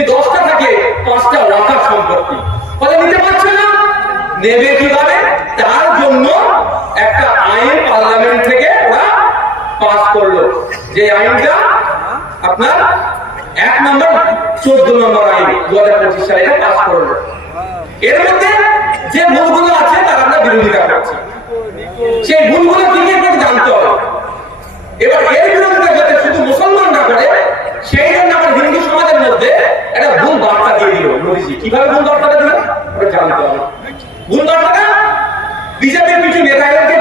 যদি 10টা থাকে 5টা ওয়াকাফ সম্পত্তি, ফলে নিতে পারছে না, নেবে কিভাবে? তার জন্য একটা আইন পার্লামেন্ট থেকে ওরা পাস করলো, যে আইনটা আপনার 1 নম্বর 14 নম্বর আইন 2025 সালে পাস করলো। এর মধ্যে যে ভুলগুলো আছে তার আমরা বিরোধিতা করছি, সেই ভুলগুলো কি কি করে জানতে হবে। এবার এর বিরোধিতা যাতে শুধু মুসলমানরা করে, সেই জন্য আমার হিন্দু সমাজের মধ্যে একটা ভুল বার্তা দিয়ে দিল মোদীজি। কিভাবে ভুল বার্তাটা দিল ওটা জানতে হবে। ভুল বার্তাটা বিজেপির কিছু নেতাদেরকে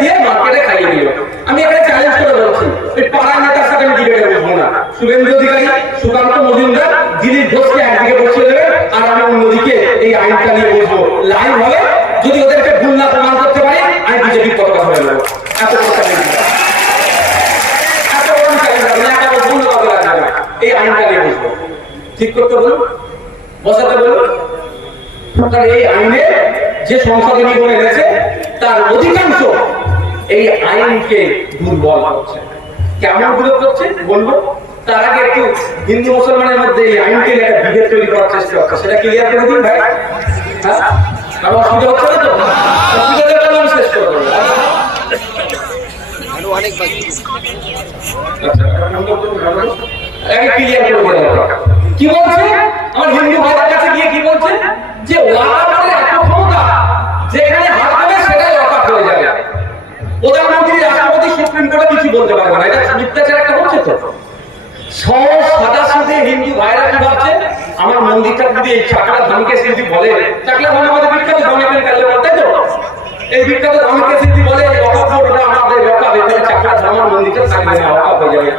দিয়ে মার্কেটে খাইয়ে দিল। আমি এখানে চ্যালেঞ্জ করে বলছি, ওই পাড়ার নেতার সাথে আমি ডিবেটে বসবো না। শুভেন্দু অধিকারী, সুকান্ত মজুমদার, দিলীপ ঘোষকে একদিকে বসিয়ে দেবেন আর আমি অন্যদিকে এই আইনটা নিয়ে বসবো। লাইভ হবে, যদি ওদেরকে ভুল না প্রমাণ করতে পারি আমি বিজেপির পতাকা ধরে নেবো। এত বড় চ্যালেঞ্জ, এই আইনটা নিয়ে বসবো। ঠিক করতে বলুন, বসাতে বলুন। এই আইনে যে সংশোধনী করে এনেছে তার অধিকাংশ এই আইনকে দুর্বল করছে। কেমন বিরোধ করছে বলবো, তার আগে একটু হিন্দু মুসলমানের মধ্যে এই আইনকে একটা বিভেদ তৈরি করার চেষ্টা করছে, সেটা ক্লিয়ার করে দিন ভাই। হ্যাঁ, আমার অসুবিধা হচ্ছে না তো? অসুবিধা আমি শেষ করে দেবো। অনেক বাকি কি বলছে আমার হিন্দু ভাইয়ের কাছে গিয়ে, কি বলছে যে ওয়াকাফের এত ক্ষমতা, যেখানে হাত দেবে সেটাই ওয়াকাফ হয়ে যাবে। প্রধানমন্ত্রী, রাষ্ট্রপতি, সুপ্রিম কোর্টে কিছু বলতে পারবে না। এটা মিথ্যাচার একটা হচ্ছে তো। সহজ সাদা সাদে হিন্দু ভাইরা কি ভাবছে, আমার মন্দিরটা যদি এই চাকরা ধামকে স্মৃতি বলে, চাকরা ধাম আমাদের বিখ্যাত ধামের কালে তাই তো, এই বিখ্যাত ধামকে স্মৃতি বলে ওয়াকাফ বোর্ডটা আমাদের ওয়াকাফ, এখানে চাকরা ধাম মন্দিরটা থাকবে না, ওয়াকাফ হয়ে যাবে।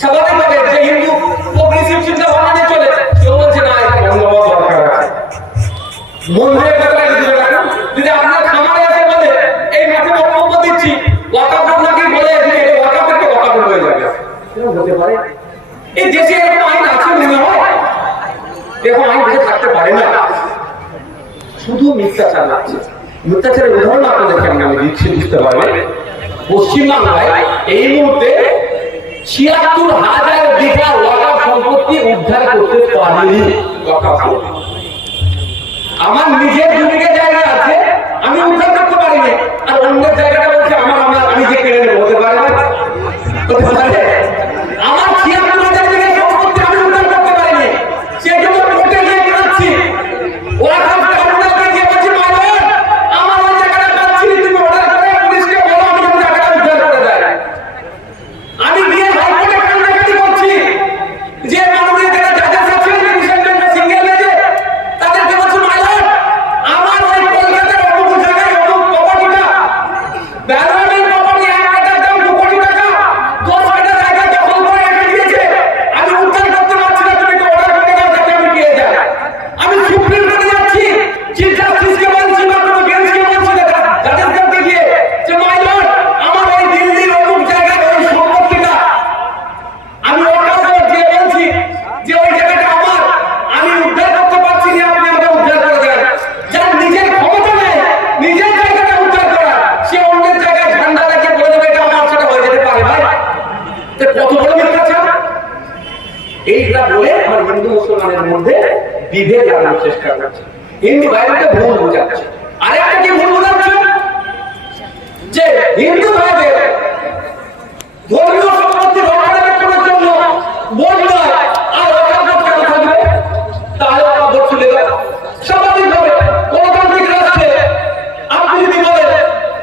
স্বাভাবিকভাবে যে হিন্দু প্রোগ্রেসিভ চিন্তা ভাবনা নিয়ে চলে, কেউ বলছে না এটা বন্ধ হওয়া দরকার আছে। মন্দিরের কথা যদি আপনার খামারে আছে বলে এই মাঠে বক্তব্য দিচ্ছি, ওয়াকাফ বোর্ড নাকি বলে ওয়াকাফ থেকে ওয়াকাফ হয়ে যাবে, এরকম হতে পারে? এই দেশে এরকম আইন আছে মনে হয়? এরকম আইন দেশে থাকতে পারে না। শুধু মিথ্যাচার লাগছে। মিথ্যাচারের উদাহরণ আপনাদেরকে আমি দিচ্ছি, বুঝতে পারবেন। পশ্চিমবাংলায় এই মুহূর্তে ৭৬,০০০ বিঘা ওয়াকাফ সম্পত্তি উদ্ধার করতে পারেনি ওয়াকাফ বোর্ড। আমার নিজের ২ বিঘা জায়গা আছে, আমি উদ্ধার করতে পারিনি, আর অন্যের জায়গাটা বলছে আমি যে কেড়ে নেবো। হতে পারে না? আমার ৭৬,০০০ বিঘা সম্পত্তি আমি উদ্ধার করতে পারিনি, সেই জন্য কোর্টে গিয়ে কাঁদছি। ওয়াকাফ ট্রাইব্যুনালকে গিয়ে বলছি, মাইলর আমার ওই জায়গাটা পাচ্ছি, তুমি অর্ডার করে পুলিশকে বলো আমি ওই জায়গাটা উদ্ধার করে দেয়। আমি গিয়ে হাইকোর্টে কান্নাকাটি করছি, যে মাননীয় যারা জাজেস আছেন ডিভিশন বেঞ্চে সিঙ্গেল বেঞ্চে, তাদেরকে বলছি, মাইলর আমার ওই কলকাতার অমুক জায়গায় অমুক প্রপার্টিটা ভ্যালুয়েবল প্রপার্টি, 1 কাঠার দাম 2 কোটি টাকা, 10 কাঠা জায়গা দখল করে রেখে দিয়েছে, আমি উদ্ধার করতে পারছি না, তুমি অর্ডার করে দাও যাতে আমি পেয়ে যাই। আমি সুপ্রিম কোর্টে যাচ্ছি, চিফ জাস্টিসকে বলছি বা কোনো বেঞ্চকে বলছি, জাজেসদেরকে গিয়ে যে মাইলর আমার ওই দিল্লির অমুক জায়গায় ওই সম্পত্তিটা আমি ওয়াকাফ বোর্ড দিয়ে বলছি যে ওই জায়গাটা আমার, আমি উদ্ধার করতে পারছি না, আপনি আমাকে উদ্ধার করে দেন। যার নিজের ক্ষমতা নেই নিজের জায়গাটা উদ্ধার করা, সে অন্যের জায়গায় ঝান্ডা লাগিয়ে বলে দেবে এটা আমার, সেটা হয়ে যেতে পারে ভাই। কত বড় মিথ্যাচার! এইটা বলে আমার হিন্দু মুসলমানের মধ্যে বিভেদ লাগানোর চেষ্টা করছে, হিন্দু ভাইদেরকে ভুল বোঝাচ্ছে। আরেকটা কি ভুল বোঝাচ্ছে, যে হিন্দু ভাইদের ধর্মীয় সম্পত্তি রক্ষণাবেক্ষণের জন্য বোর্ড নয়, আর ওয়াকাফ বোর্ড কেন থাকবে? তাহলে ওয়াকাফ বোর্ড চলে যাবে। স্বাভাবিকভাবে গণতান্ত্রিক রাষ্ট্রে আপনি যদি বলেন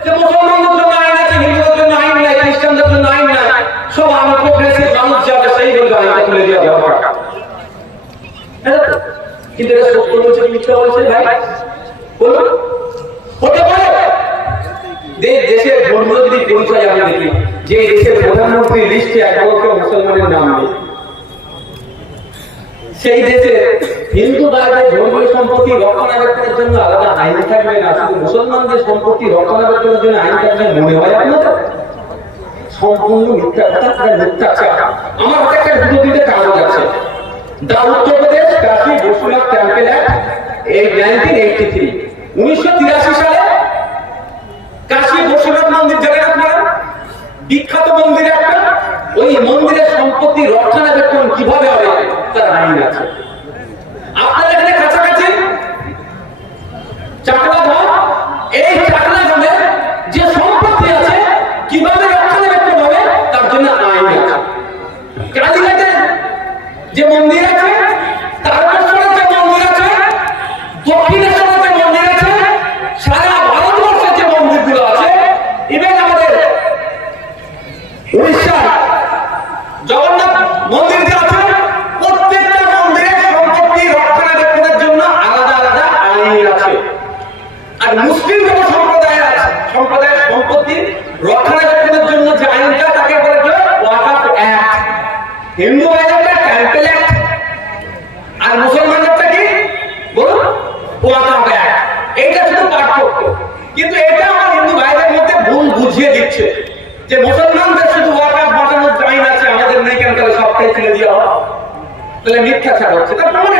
যে মুসলমানদের জন্য আইন আছে, হিন্দুদের জন্য আইন নাই, খ্রিস্টানদের জন্য আইন নাই, সব আমার প্রোগ্রেসিভ মানুষ যাবে, সেই বলবে আইনটা তুলে দেওয়া দরকার। কিন্তু এটা সত্য বলছে মিথ্যা বলছে ভাই বলুন? হতে পারে দেশের ধর্মীয় যদি পরিচয় আমি দেখি, যে দেশের প্রধানমন্ত্রীর লিস্টে একমাত্র মুসলমানের নাম নেই, সেই দেশে হিন্দু ভাইদের ধর্মীয় সম্পত্তি রক্ষণাবেক্ষণের জন্য আলাদা আইন থাকবে না, শুধু মুসলমানদের সম্পত্তি রক্ষণাবেক্ষণের জন্য আইন থাকবে মনে হয় আপনার? সম্পূর্ণ মিথ্যা কথা, মিথ্যাচার। আমার হাতে একটা 2-3টে কাগজ আছে। দা উত্তর প্রদেশ কাশী বসুনাথ টেম্পল অ্যাক্ট 1983, 1983 সালে কাশী বসুনাথ মন্দির জানেন আপনারা? বিখ্যাত মন্দির একটা, ওই মন্দিরের সম্পত্তি রক্ষণাবেক্ষণ কিভাবে হবে তার আইন আছে। আপনার এখানে কাছাকাছি চাকলা ধাম, এই চাকলা ধামে যে সম্পত্তি আছে কিভাবে রক্ষণাবেক্ষণ হবে তার জন্য আইন আছে। কালীঘাটে যে মন্দির আছে, তারকেশ্বরের যে মন্দির আছে, দক্ষিণেশ্বরের যে মন্দির আছে, সারা ভারতবর্ষের যে মন্দিরগুলো আছে, ইভেন আমাদের উড়িষ্যার জগন্নাথ মন্দির যে আছে, প্রত্যেকটা মন্দিরের সম্পত্তি রক্ষণাবেক্ষণের জন্য আলাদা আলাদা আইন আছে। আর মুসলিম যত সম্প্রদায়ের সম্পত্তি রক্ষণাবেক্ষণের জন্য যে আইনটা তাকে বলে কি ওয়াকফ অ্যাক্ট। হিন্দু আইনটা টেম্পল অ্যাক্ট, আর মুসলমানদেরটা কি বলুন ওয়াকফ অ্যাক্ট। এইটা শুধু পার্থক্য, কিন্তু এটা আমার হিন্দু ভাইদের মধ্যে ভুল বুঝিয়ে দিচ্ছে যে মুসলমানদের শুধু ওয়াকফ বাঁচানোর আইন আছে, আমাদের নেই কেন, তাহলে সবটাই তুলে দেওয়া হয়, তাহলে মিথ্যাচার হচ্ছে। তার প্রমাণ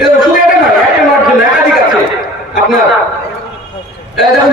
এটা শুধু এটা নয়, একটা নয় জন্য একাধিক আছে। আপনার যখন